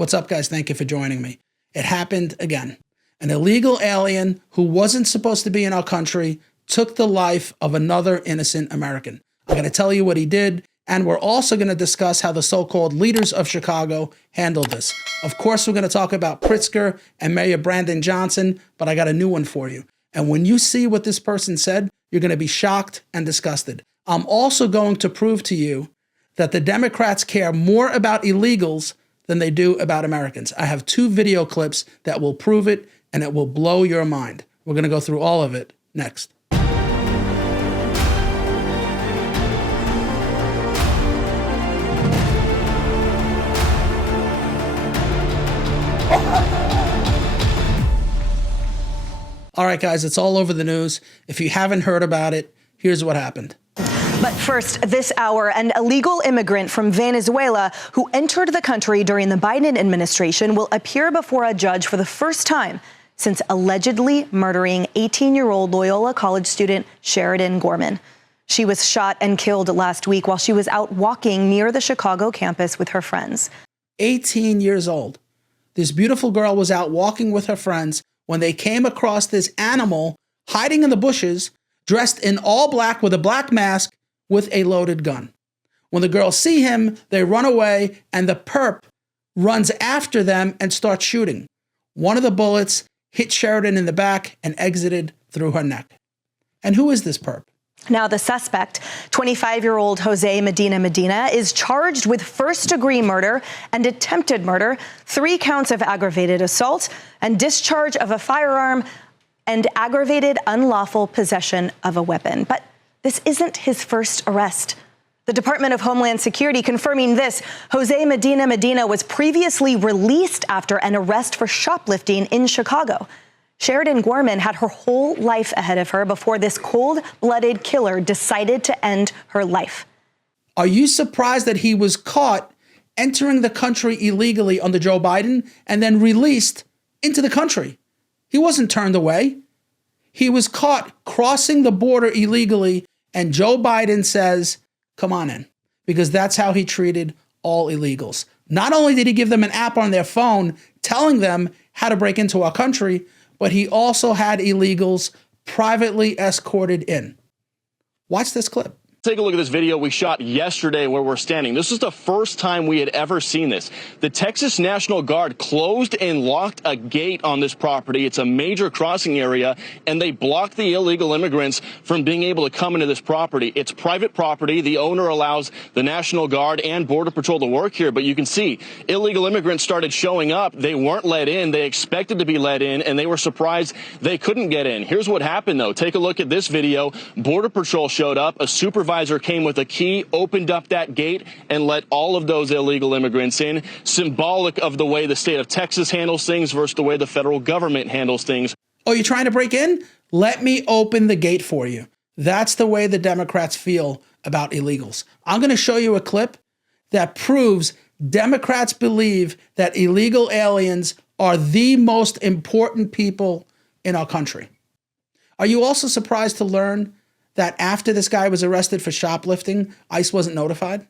What's up, guys? Thank you for joining me. It happened again. An illegal alien who wasn't supposed to be in our country took the life of another innocent American. I'm going to tell you what he did, and we're also going to discuss how the so-called leaders of Chicago handled this. Of course, we're going to talk about Pritzker and Mayor Brandon Johnson, but I got a new one for you. And when you see what this person said, you're going to be shocked and disgusted. I'm also going to prove to you that the Democrats care more about illegals than they do about Americans. I have 2 video clips that will prove it, and it will blow your mind. We're going to go through all of it next. All right, guys, it's all over the news. If you haven't heard about it, here's what happened. But first, this hour, an illegal immigrant from Venezuela who entered the country during the Biden administration will appear before a judge for the first time since allegedly murdering 18-year-old Loyola College student Sheridan Gorman. She was shot and killed last week while she was out walking near the Chicago campus with her friends. 18 years old. This beautiful girl was out walking with her friends when they came across this animal hiding in the bushes, dressed in all black with a black mask with a loaded gun. When the girls see him, they run away, and the perp runs after them and starts shooting. One of the bullets hit Sheridan in the back and exited through her neck. And who is this perp? Now, the suspect, 25-year-old Jose Medina, is charged with first-degree murder and attempted murder, 3 counts of aggravated assault, and discharge of a firearm, and aggravated unlawful possession of a weapon. But this isn't his first arrest. The Department of Homeland Security confirming this: Jose Medina was previously released after an arrest for shoplifting in Chicago. Sheridan Gorman had her whole life ahead of her before this cold-blooded killer decided to end her life. Are you surprised that he was caught entering the country illegally under Joe Biden and then released into the country? He wasn't turned away. He was caught crossing the border illegally, and Joe Biden says, come on in, because that's how he treated all illegals. Not only did he give them an app on their phone telling them how to break into our country, but he also had illegals privately escorted in. Watch this clip. Take a look at this video we shot yesterday where we're standing. This is the first time we had ever seen this. The Texas National Guard closed and locked a gate on this property. It's a major crossing area, and they blocked the illegal immigrants from being able to come into this property. It's private property. The owner allows the National Guard and Border Patrol to work here, but you can see illegal immigrants started showing up. They weren't let in. They expected to be let in, and they were surprised they couldn't get in. Here's what happened, though. Take a look at this video. Border Patrol showed up. A supervisor came with a key, opened up that gate, and let all of those illegal immigrants in. Symbolic of the way the state of Texas handles things versus the way the federal government handles things. Oh, you're trying to break in? Let me open the gate for you. That's the way the Democrats feel about illegals. I'm going to show you a clip that proves Democrats believe that illegal aliens are the most important people in our country. Are you also surprised to learn that after this guy was arrested for shoplifting, ICE wasn't notified?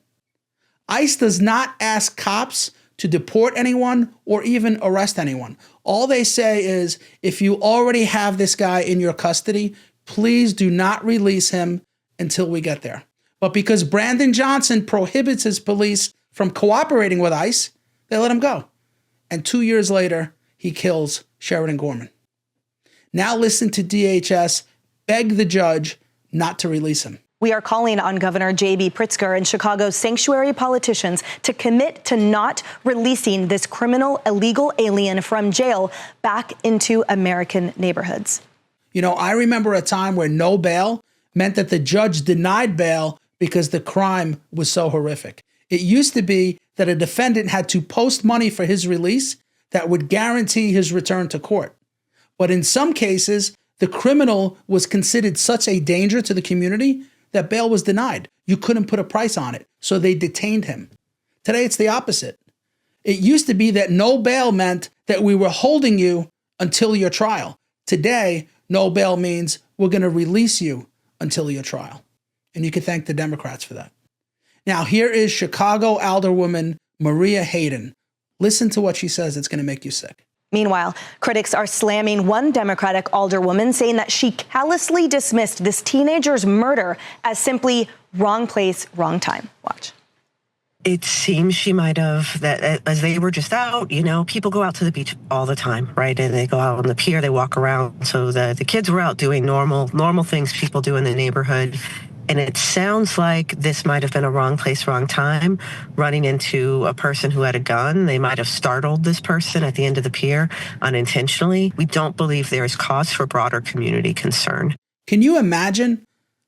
ICE does not ask cops to deport anyone or even arrest anyone. All they say is, if you already have this guy in your custody, please do not release him until we get there. But because Brandon Johnson prohibits his police from cooperating with ICE, they let him go. And 2 years later, he kills Sheridan Gorman. Now listen to DHS beg the judge not to release him. We are calling on Governor J.B. Pritzker and Chicago's sanctuary politicians to commit to not releasing this criminal illegal alien from jail back into American neighborhoods. You know, I remember a time where no bail meant that the judge denied bail because the crime was so horrific. It used to be that a defendant had to post money for his release that would guarantee his return to court. But in some cases, the criminal was considered such a danger to the community that bail was denied. You couldn't put a price on it, so they detained him. Today, it's the opposite. It used to be that no bail meant that we were holding you until your trial. Today, no bail means we're going to release you until your trial. And you can thank the Democrats for that. Now, here is Chicago Alderwoman Maria Hayden. Listen to what she says. It's going to make you sick. Meanwhile, critics are slamming one Democratic alderwoman, saying that she callously dismissed this teenager's murder as simply wrong place, wrong time. Watch. It seems she might have, that as they were just out, people go out to the beach all the time, right? And they go out on the pier, they walk around. So the kids were out doing normal things people do in the neighborhood. And it sounds like this might have been a wrong place, wrong time, running into a person who had a gun. They might have startled this person at the end of the pier unintentionally. We don't believe there is cause for broader community concern. Can you imagine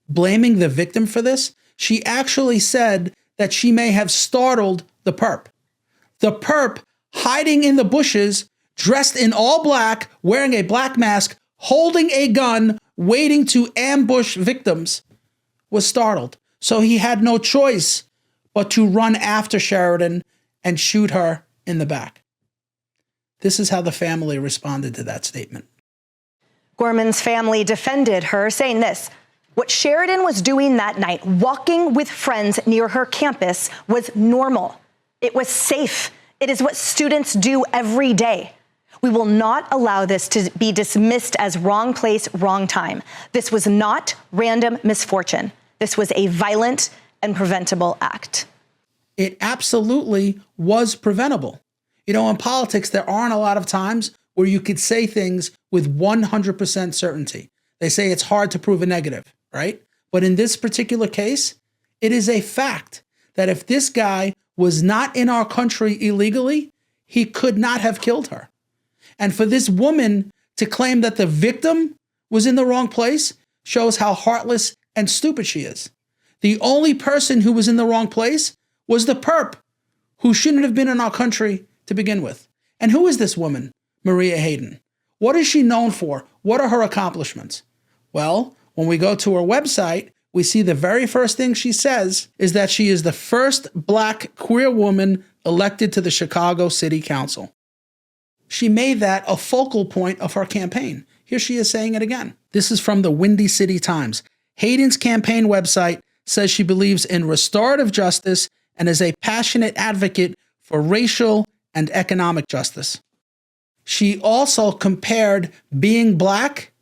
blaming the victim for this? She actually said that she may have startled the perp. The perp hiding in the bushes, dressed in all black, wearing a black mask, holding a gun, waiting to ambush victims, was startled. So he had no choice but to run after Sheridan and shoot her in the back. This is how the family responded to that statement. Gorman's family defended her, saying this: what Sheridan was doing that night, walking with friends near her campus, was normal. It was safe. It is what students do every day. We will not allow this to be dismissed as wrong place, wrong time. This was not random misfortune. This was a violent and preventable act. It absolutely was preventable. In politics, there aren't a lot of times where you could say things with 100% certainty. They say it's hard to prove a negative, right? But in this particular case, it is a fact that if this guy was not in our country illegally, he could not have killed her. And for this woman to claim that the victim was in the wrong place shows how heartless and stupid she is. The only person who was in the wrong place was the perp, who shouldn't have been in our country to begin with. And who is this woman, Maria Hayden? What is she known for? What are her accomplishments? Well, when we go to her website, we see the very first thing she says is that she is the first Black queer woman elected to the Chicago City Council. She made that a focal point of her campaign. Here she is saying it again. This is from the Windy City Times. Hayden's campaign website says she believes in restorative justice and is a passionate advocate for racial and economic justice. She also compared being Black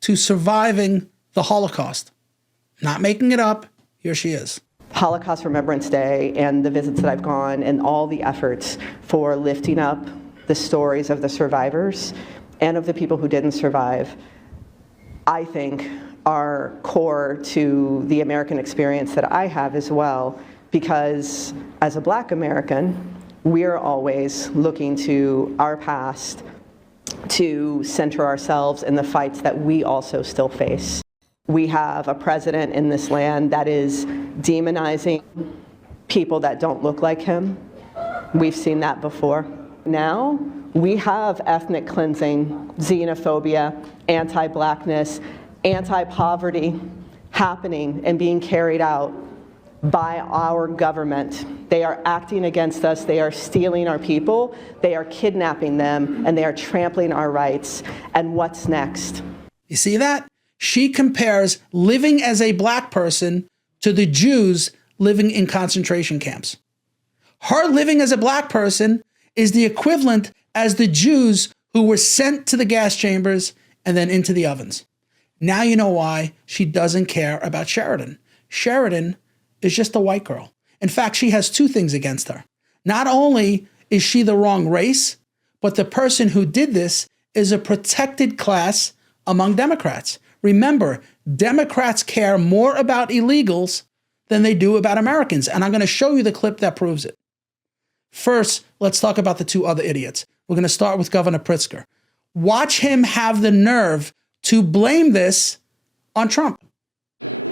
to surviving the Holocaust. Not making it up. Here she is. Holocaust Remembrance Day and the visits that I've gone and all the efforts for lifting up the stories of the survivors and of the people who didn't survive, I think are core to the American experience that I have as well, because as a Black American, we're always looking to our past to center ourselves in the fights that we also still face. We have a president in this land that is demonizing people that don't look like him. We've seen that before. Now, we have ethnic cleansing, xenophobia, anti-Blackness, anti-poverty happening and being carried out by our government. They are acting against us. They are stealing our people. They are kidnapping them, and they are trampling our rights. And what's next? You see that? She compares living as a Black person to the Jews living in concentration camps. Her living as a Black person is the equivalent as the Jews who were sent to the gas chambers and then into the ovens. Now you know why she doesn't care about Sheridan. Sheridan is just a white girl. In fact, she has two things against her. Not only is she the wrong race, but the person who did this is a protected class among Democrats. Remember, Democrats care more about illegals than they do about Americans. And I'm going to show you the clip that proves it. First, let's talk about the two other idiots. We're going to start with Governor Pritzker. Watch him have the nerve to blame this on Trump.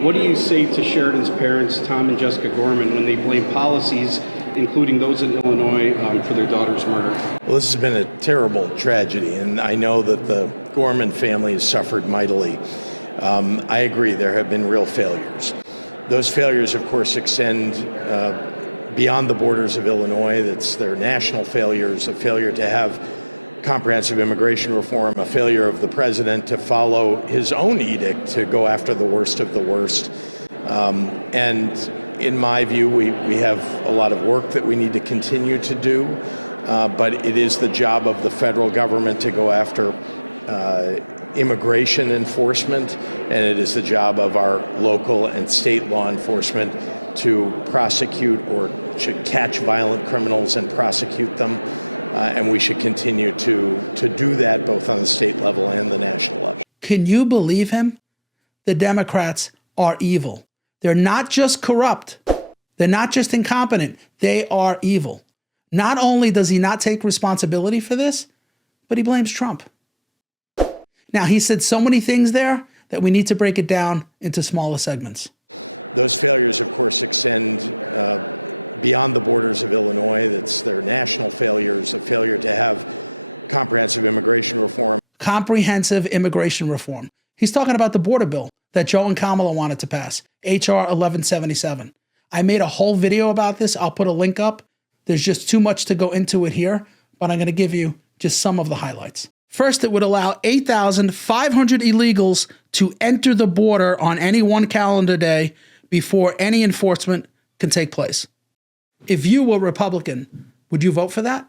What do you say to Sheridan's parents, Tom and Jessica Gorman, when they blame policies, including those in Illinois, for their daughter's murder? Well, this has been a terrible tragedy, and I know that the Gorman family has suffered mightily. I agree, there have been real failures. Those failures, of course, extend beyond the borders of Illinois. That's their national failures, a failure to have comprehensive immigration reform, a failure of the president to follow his own edict to go after the worst of the worst. And in my view, we have a lot of work that we need to continue to do but it is the job of the federal government to go after immigration enforcement, and it is the job of our local and state law enforcement to prosecute or to catch violent criminals and prosecute them. And we should continue to do that both on the state level and the national level. Can you believe him? The Democrats are evil. They're not just corrupt. They're not just incompetent. They are evil. Not only does he not take responsibility for this, but he blames Trump. Now, he said so many things there that we need to break it down into smaller segments. Those failures, of course, extend beyond the borders of Illinois. That's their national failures, a failure to have comprehensive immigration reform. Comprehensive immigration reform. He's talking about the border bill that Joe and Kamala wanted to pass, H.R. 1177. I made a whole video about this. I'll put a link up. There's just too much to go into it here, but I'm going to give you just some of the highlights. First, it would allow 8,500 illegals to enter the border on any one calendar day before any enforcement can take place. If you were Republican, would you vote for that?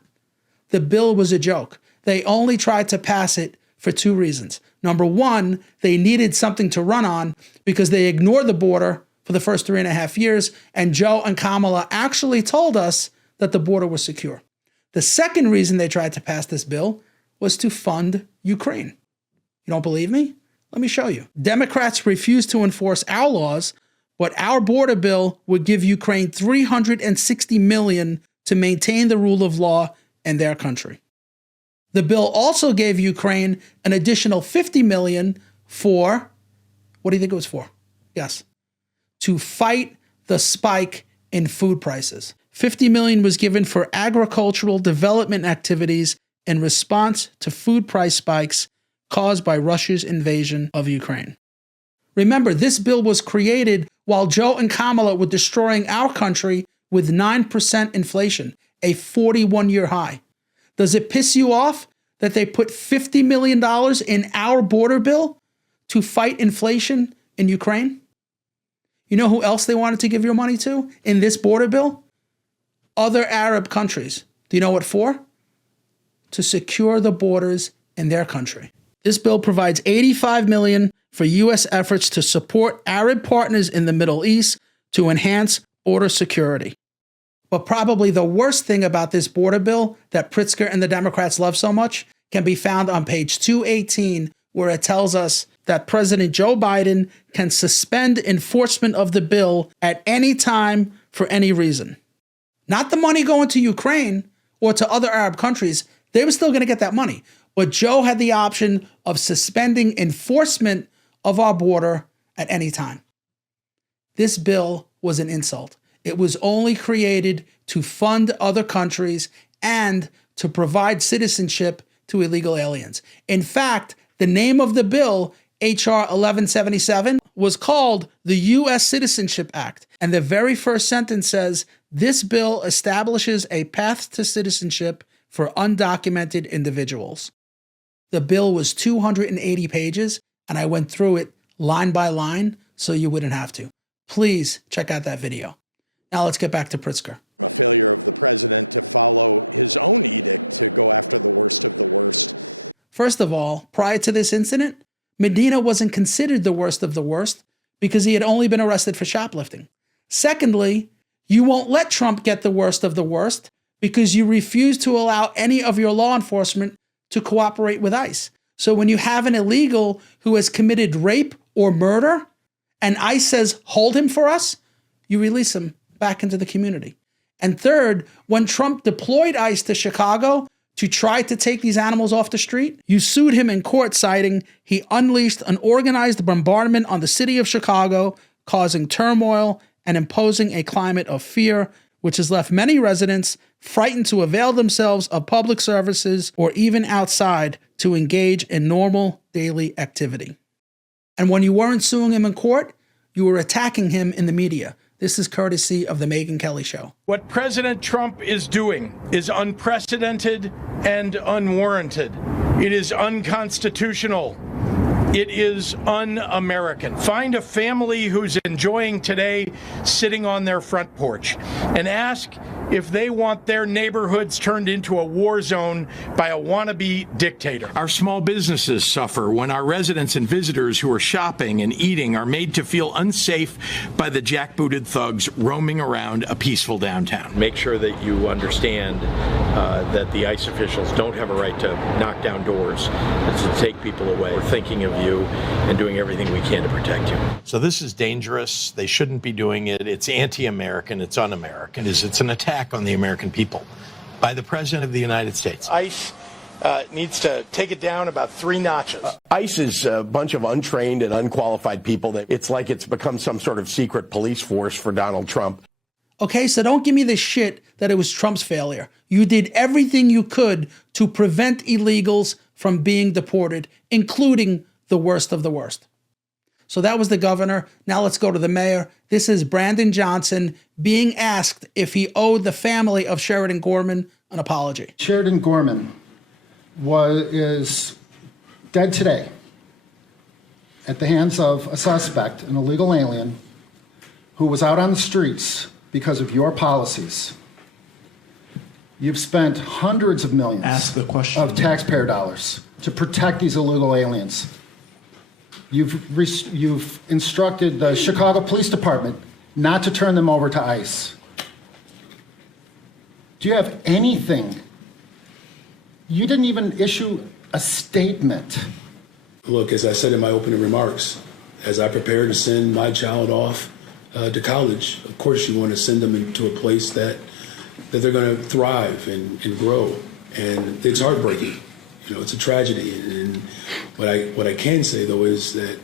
The bill was a joke. They only tried to pass it for two reasons. Number one, they needed something to run on because they ignored the border for the first 3.5 years, and Joe and Kamala actually told us that the border was secure. The second reason they tried to pass this bill was to fund Ukraine. You don't believe me? Let me show you. Democrats refuse to enforce our laws, but our border bill would give Ukraine $360 million to maintain the rule of law in their country. The bill also gave Ukraine an additional $50 million for, what do you think it was for? Yes. To fight the spike in food prices. $50 million was given for agricultural development activities in response to food price spikes caused by Russia's invasion of Ukraine. Remember, this bill was created while Joe and Kamala were destroying our country with 9% inflation, a 41-year high. Does it piss you off that they put $50 million in our border bill to fight inflation in Ukraine? You know who else they wanted to give your money to in this border bill? Other Arab countries. Do you know what for? To secure the borders in their country. This bill provides $85 million for U.S. efforts to support Arab partners in the Middle East to enhance border security. But probably the worst thing about this border bill that Pritzker and the Democrats love so much can be found on page 218, where it tells us that President Joe Biden can suspend enforcement of the bill at any time for any reason. Not the money going to Ukraine or to other Arab countries. They were still going to get that money. But Joe had the option of suspending enforcement of our border at any time. This bill was an insult. It was only created to fund other countries and to provide citizenship to illegal aliens. In fact, the name of the bill, H.R. 1177, was called the U.S. Citizenship Act. And the very first sentence says, this bill establishes a path to citizenship for undocumented individuals. The bill was 280 pages, and I went through it line by line so you wouldn't have to. Please check out that video. Now let's get back to Pritzker. A failure of the president to follow his own edict to go after the worst of the worst. First of all, prior to this incident, Medina wasn't considered the worst of the worst because he had only been arrested for shoplifting. Secondly, you won't let Trump get the worst of the worst because you refuse to allow any of your law enforcement to cooperate with ICE. So when you have an illegal who has committed rape or murder and ICE says, hold him for us, you release him back into the community. And third, when Trump deployed ICE to Chicago to try to take these animals off the street, you sued him in court, citing he unleashed an organized bombardment on the city of Chicago, causing turmoil and imposing a climate of fear, which has left many residents frightened to avail themselves of public services or even outside to engage in normal daily activity. And when you weren't suing him in court, you were attacking him in the media. This is courtesy of the Megyn Kelly Show. What President Trump is doing is unprecedented and unwarranted. It is unconstitutional. It is un-American. Find a family who's enjoying today sitting on their front porch and ask if they want their neighborhoods turned into a war zone by a wannabe dictator. Our small businesses suffer when our residents and visitors who are shopping and eating are made to feel unsafe by the jackbooted thugs roaming around a peaceful downtown. Make sure that you understand that the ICE officials don't have a right to knock down doors, to take people away. We're thinking of you and doing everything we can to protect you. So this is dangerous. They shouldn't be doing it. It's anti-American. It's un-American. It's an attack on the American people by the President of the United States. ICE needs to take it down about 3 notches. ICE is a bunch of untrained and unqualified people. It's like it's become some sort of secret police force for Donald Trump. Okay, so don't give me this shit that it was Trump's failure. You did everything you could to prevent illegals from being deported, including the worst of the worst. So that was the governor. Now let's go to the mayor. This is Brandon Johnson being asked if he owed the family of Sheridan Gorman an apology. Sheridan Gorman is dead today at the hands of a suspect, an illegal alien, who was out on the streets because of your policies. You've spent hundreds of millions of taxpayer dollars to protect these illegal aliens. You've instructed the Chicago Police Department not to turn them over to ICE. Do you have anything? You didn't even issue a statement. Look, as I said in my opening remarks, as I prepare to send my child off to college, of course you want to send them into a place that they're going to thrive and grow. And it's heartbreaking. You know, it's a tragedy. And what I can say, though, is that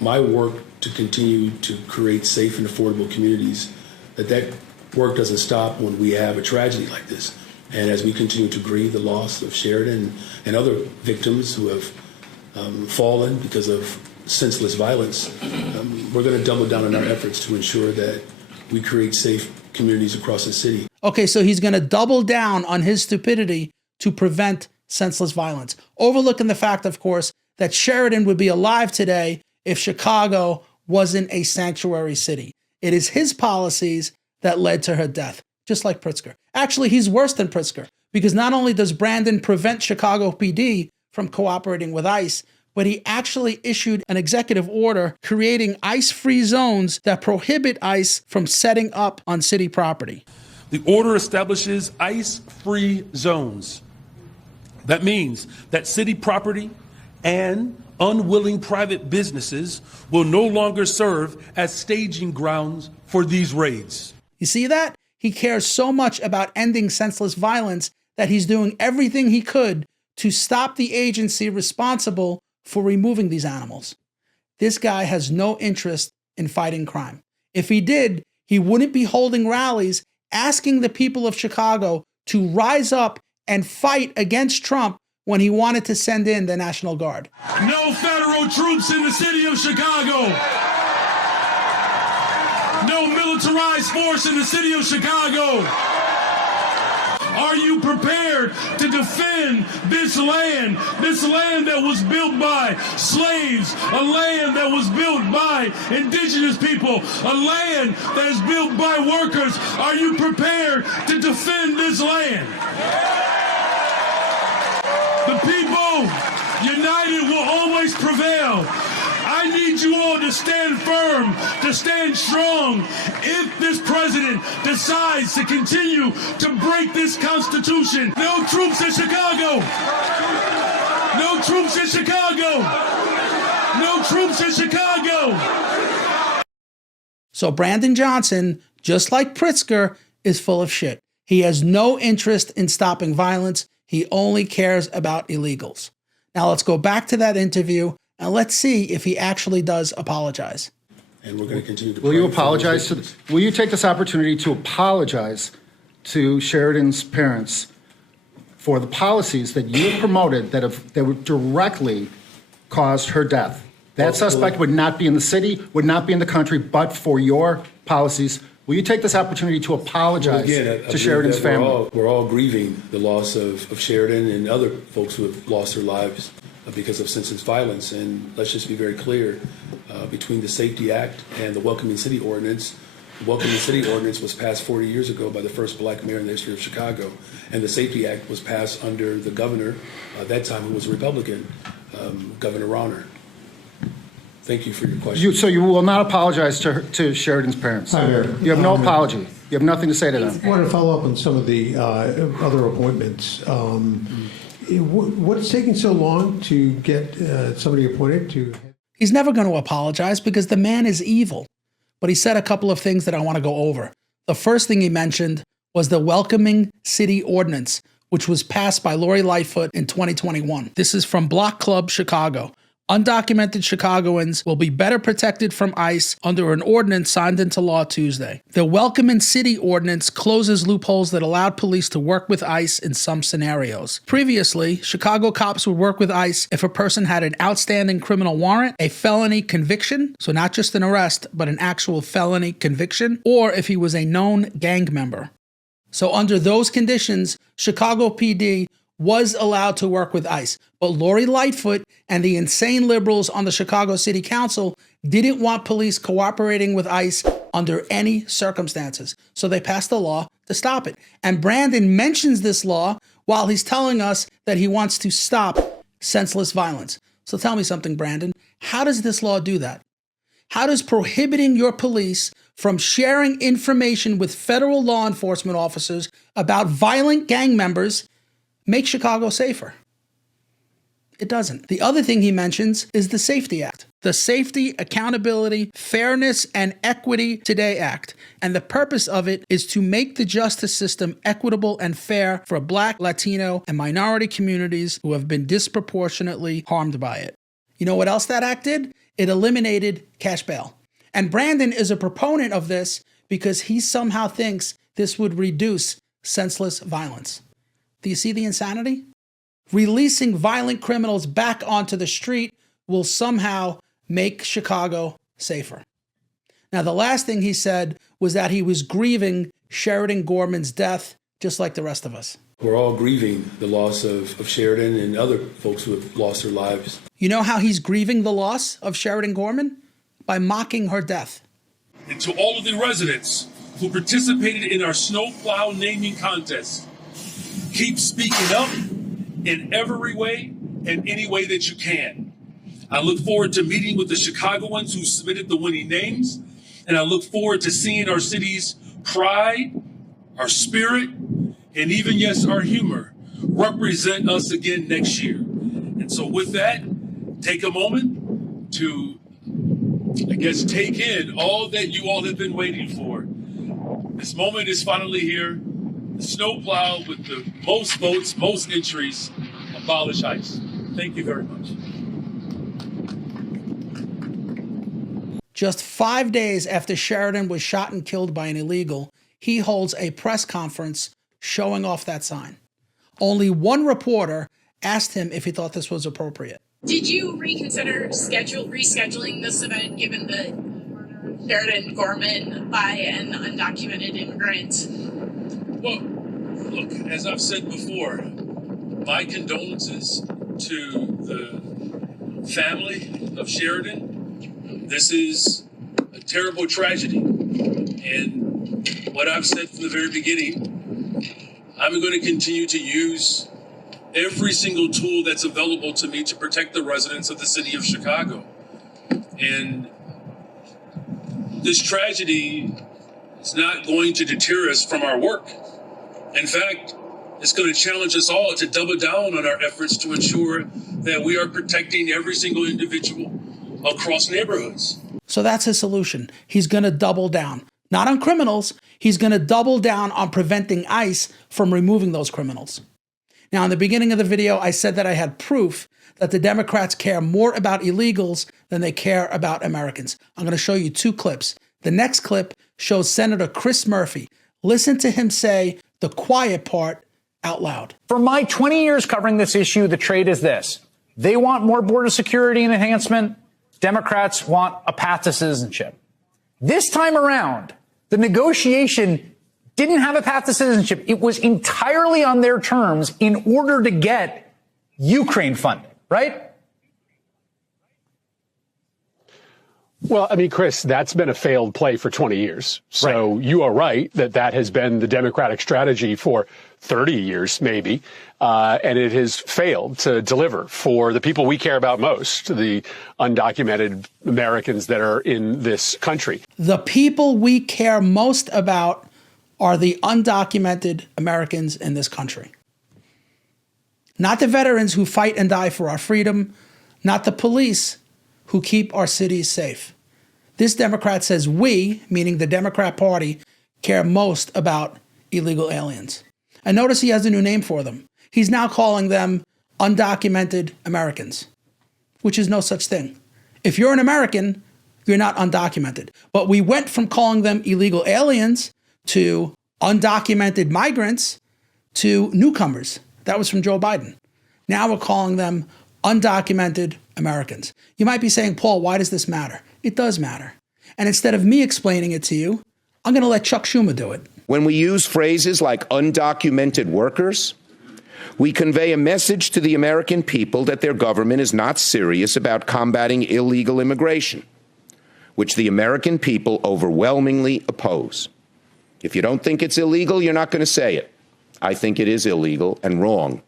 my work to continue to create safe and affordable communities, that work doesn't stop when we have a tragedy like this. And as we continue to grieve the loss of Sheridan and other victims who have fallen because of senseless violence, we're going to double down on our efforts to ensure that we create safe communities across the city. Okay, so he's going to double down on his stupidity to prevent senseless violence, overlooking the fact, of course, that Sheridan would be alive today if Chicago wasn't a sanctuary city. It is his policies that led to her death, just like Pritzker. Actually, he's worse than Pritzker, because not only does Brandon prevent Chicago PD from cooperating with ICE, but he actually issued an executive order creating ICE-free zones that prohibit ICE from setting up on city property. The order establishes ICE-free zones. That means that city property and unwilling private businesses will no longer serve as staging grounds for these raids. You see that? He cares so much about ending senseless violence that he's doing everything he could to stop the agency responsible for removing these animals. This guy has no interest in fighting crime. If he did, he wouldn't be holding rallies asking the people of Chicago to rise up and fight against Trump when he wanted to send in the National Guard. No federal troops in the city of Chicago. No militarized force in the city of Chicago. Are you prepared to defend this land that was built by slaves, a land that was built by indigenous people, a land that is built by workers? Are you prepared to defend this land? The people united will always prevail. I need you all to stand firm, to stand strong. If this president decides to continue to break this Constitution, no troops in Chicago. No troops in Chicago. No troops in Chicago. So Brandon Johnson, just like Pritzker, is full of shit. He has no interest in stopping violence. He only cares about illegals. Now let's go back to that interview and let's see if he actually does apologize. And we're going to continue to pray. Will you apologize? Will you take this opportunity to apologize to Sheridan's parents for the policies that you promoted that would directly caused her death? That suspect would not be in the city, would not be in the country, but for your policies. Will you take this opportunity to apologize to Sheridan's family? We're all grieving the loss of Sheridan and other folks who have lost their lives because of senseless violence. And let's just be very clear, between the Safety Act and the Welcoming City Ordinance, Welcome to City ordinance was passed 40 years ago by the first black mayor in the history of Chicago. And the Safety Act was passed under the governor, at that time, who was a Republican, Governor Rauner. Thank you for your question. So you will not apologize to Sheridan's parents? Hi, Mayor. You have no apology. You have nothing to say to them? I want to follow up on some of the other appointments. What's taking so long to get somebody appointed to? He's never going to apologize because the man is evil. But he said a couple of things that I want to go over. The first thing he mentioned was the Welcoming City Ordinance, which was passed by Lori Lightfoot in 2021. This is from Block Club Chicago. Undocumented Chicagoans will be better protected from ICE under an ordinance signed into law Tuesday. The Welcoming City Ordinance closes loopholes that allowed police to work with ICE in some scenarios. Previously, Chicago cops would work with ICE if a person had an outstanding criminal warrant, a felony conviction, so not just an arrest, but an actual felony conviction, or if he was a known gang member. So under those conditions, Chicago PD was allowed to work with ICE. But Lori Lightfoot and the insane liberals on the Chicago City Council didn't want police cooperating with ICE under any circumstances. So they passed a law to stop it. And Brandon mentions this law while he's telling us that he wants to stop senseless violence. So tell me something, Brandon. How does this law do that? How does prohibiting your police from sharing information with federal law enforcement officers about violent gang members make Chicago safer? It doesn't. The other thing he mentions is the Safety Act, the Safety, Accountability, Fairness, and Equity Today Act. And the purpose of it is to make the justice system equitable and fair for Black, Latino, and minority communities who have been disproportionately harmed by it. You know what else that act did? It eliminated cash bail. And Brandon is a proponent of this because he somehow thinks this would reduce senseless violence. Do you see the insanity? Releasing violent criminals back onto the street will somehow make Chicago safer. Now, the last thing he said was that he was grieving Sheridan Gorman's death, just like the rest of us. We're all grieving the loss of Sheridan and other folks who have lost their lives. You know how he's grieving the loss of Sheridan Gorman? By mocking her death. And to all of the residents who participated in our snowplow naming contest, keep speaking up in every way and any way that you can. I look forward to meeting with the Chicagoans who submitted the winning names, and I look forward to seeing our city's pride, our spirit, and even, yes, our humor represent us again next year. And so with that, take a moment to, I guess, take in all that you all have been waiting for. This moment is finally here. The snowplow with the most votes, most entries, abolish ICE. Thank you very much. Just 5 days after Sheridan was shot and killed by an illegal, he holds a press conference showing off that sign. Only one reporter asked him if he thought this was appropriate. Did you reconsider rescheduling this event given the Sheridan Gorman by an undocumented immigrant? Well, look, as I've said before, my condolences to the family of Sheridan. This is a terrible tragedy. And what I've said from the very beginning, I'm going to continue to use every single tool that's available to me to protect the residents of the city of Chicago. And this tragedy is not going to deter us from our work. In fact, it's going to challenge us all to double down on our efforts to ensure that we are protecting every single individual across neighborhoods. So that's his solution. He's going to double down. Not on criminals. He's going to double down on preventing ICE from removing those criminals. Now, in the beginning of the video, I said that I had proof that the Democrats care more about illegals than they care about Americans. I'm going to show you two clips. The next clip shows Senator Chris Murphy. Listen to him say the quiet part out loud. For my 20 years covering this issue, the trade is this. They want more border security and enhancement. Democrats want a path to citizenship. This time around, the negotiation didn't have a path to citizenship. It was entirely on their terms in order to get Ukraine funding, right? Well, I mean, Chris, that's been a failed play for 20 years. So you are right that that has been the Democratic strategy for 30 years, maybe. And it has failed to deliver for the people we care about most, the undocumented Americans that are in this country. The people we care most about are the undocumented Americans in this country. Not the veterans who fight and die for our freedom, not the police who keep our cities safe. This Democrat says we, meaning the Democrat Party, care most about illegal aliens. And notice he has a new name for them. He's now calling them undocumented Americans, which is no such thing. If you're an American, you're not undocumented. But we went from calling them illegal aliens to undocumented migrants to newcomers. That was from Joe Biden. Now we're calling them undocumented Americans. You might be saying, Paul, why does this matter? It does matter. And instead of me explaining it to you, I'm going to let Chuck Schumer do it. When we use phrases like undocumented workers, we convey a message to the American people that their government is not serious about combating illegal immigration, which the American people overwhelmingly oppose. If you don't think it's illegal, you're not going to say it. I think it is illegal and wrong.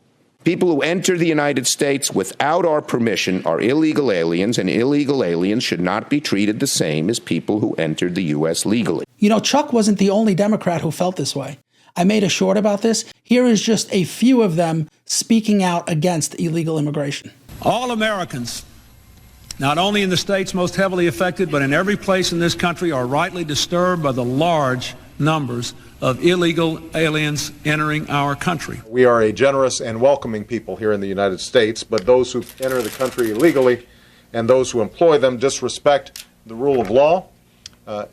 People who enter the United States without our permission are illegal aliens, and illegal aliens should not be treated the same as people who entered the U.S. legally. You know, Chuck wasn't the only Democrat who felt this way. I made a short about this. Here is just a few of them speaking out against illegal immigration. All Americans, not only in the states most heavily affected, but in every place in this country, are rightly disturbed by the large numbers of illegal aliens entering our country. We are a generous and welcoming people here in the United States, but those who enter the country illegally and those who employ them disrespect the rule of law,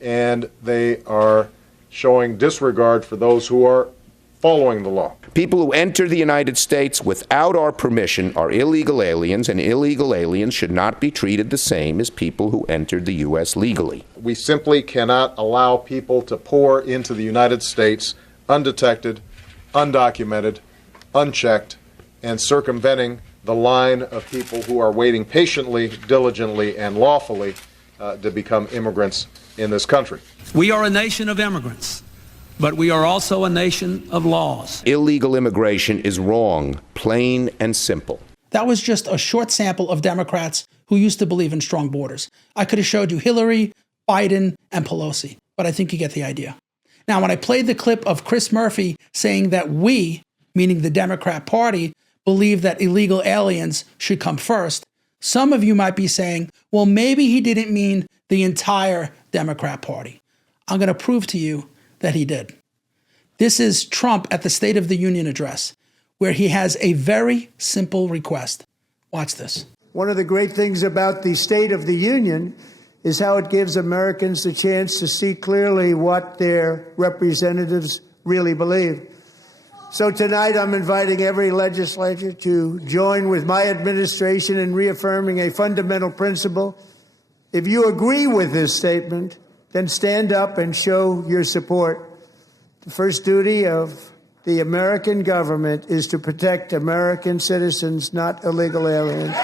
and they are showing disregard for those who are following the law. People who enter the United States without our permission are illegal aliens, and illegal aliens should not be treated the same as people who entered the U.S. legally. We simply cannot allow people to pour into the United States undetected, undocumented, unchecked, and circumventing the line of people who are waiting patiently, diligently, and lawfully to become immigrants in this country. We are a nation of immigrants, but we are also a nation of laws. Illegal immigration is wrong, plain and simple. That was just a short sample of Democrats who used to believe in strong borders. I could have showed you Hillary, Biden, and Pelosi, but I think you get the idea. Now, when I played the clip of Chris Murphy saying that we, meaning the Democrat Party, believe that illegal aliens should come first, some of you might be saying, well, maybe he didn't mean the entire Democrat Party. I'm going to prove to you that he did. This is Trump at the State of the Union address, where he has a very simple request. Watch this. One of the great things about the State of the Union is how it gives Americans the chance to see clearly what their representatives really believe. So tonight I'm inviting every legislator to join with my administration in reaffirming a fundamental principle. If you agree with this statement, then stand up and show your support. The first duty of the American government is to protect American citizens, not illegal aliens.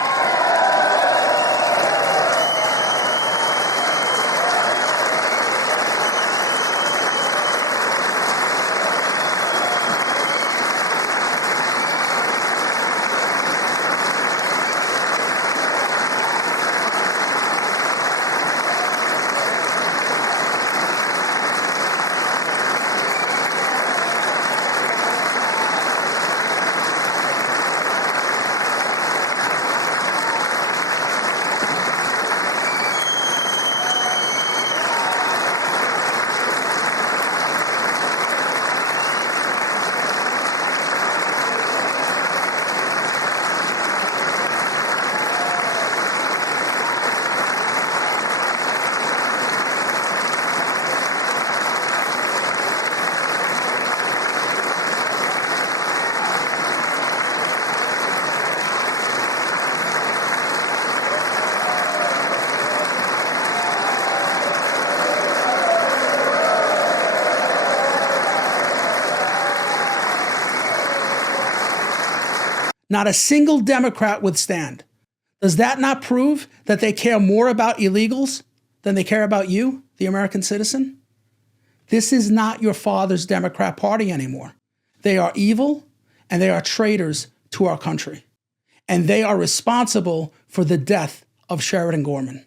Not a single Democrat would stand. Does that not prove that they care more about illegals than they care about you, the American citizen? This is not your father's Democrat Party anymore. They are evil and they are traitors to our country. And they are responsible for the death of Sheridan Gorman.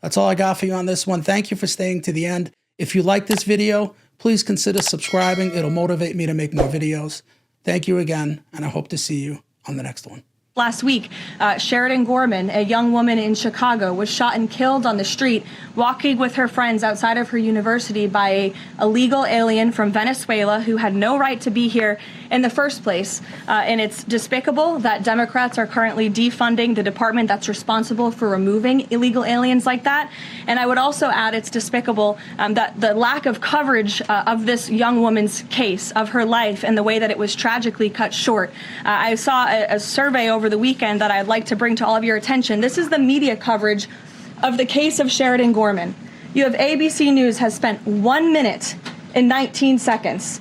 That's all I got for you on this one. Thank you for staying to the end. If you like this video, please consider subscribing. It'll motivate me to make more videos. Thank you again, and I hope to see you on the next one. Last week, Sheridan Gorman, a young woman in Chicago, was shot and killed on the street walking with her friends outside of her university by an illegal alien from Venezuela who had no right to be here in the first place. And it's despicable that Democrats are currently defunding the department that's responsible for removing illegal aliens like that. And I would also add it's despicable that the lack of coverage of this young woman's case, of her life, and the way that it was tragically cut short. I saw a survey over the weekend that I'd like to bring to all of your attention. This is the media coverage of the case of Sheridan Gorman. You have ABC News has spent 1 minute and 19 seconds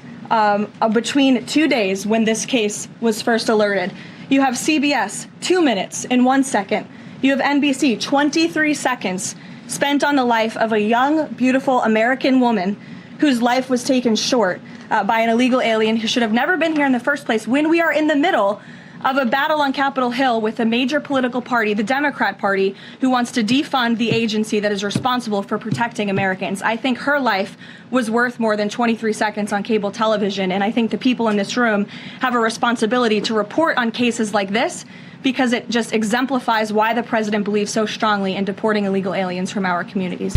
between 2 days when this case was first alerted. You have CBS 2 minutes and 1 second. You have NBC 23 seconds spent on the life of a young, beautiful American woman whose life was taken short by an illegal alien who should have never been here in the first place, when we are in the middle of a battle on Capitol Hill with a major political party, the Democrat Party, who wants to defund the agency that is responsible for protecting Americans. I think her life was worth more than 23 seconds on cable television, and I think the people in this room have a responsibility to report on cases like this, because it just exemplifies why the president believes so strongly in deporting illegal aliens from our communities.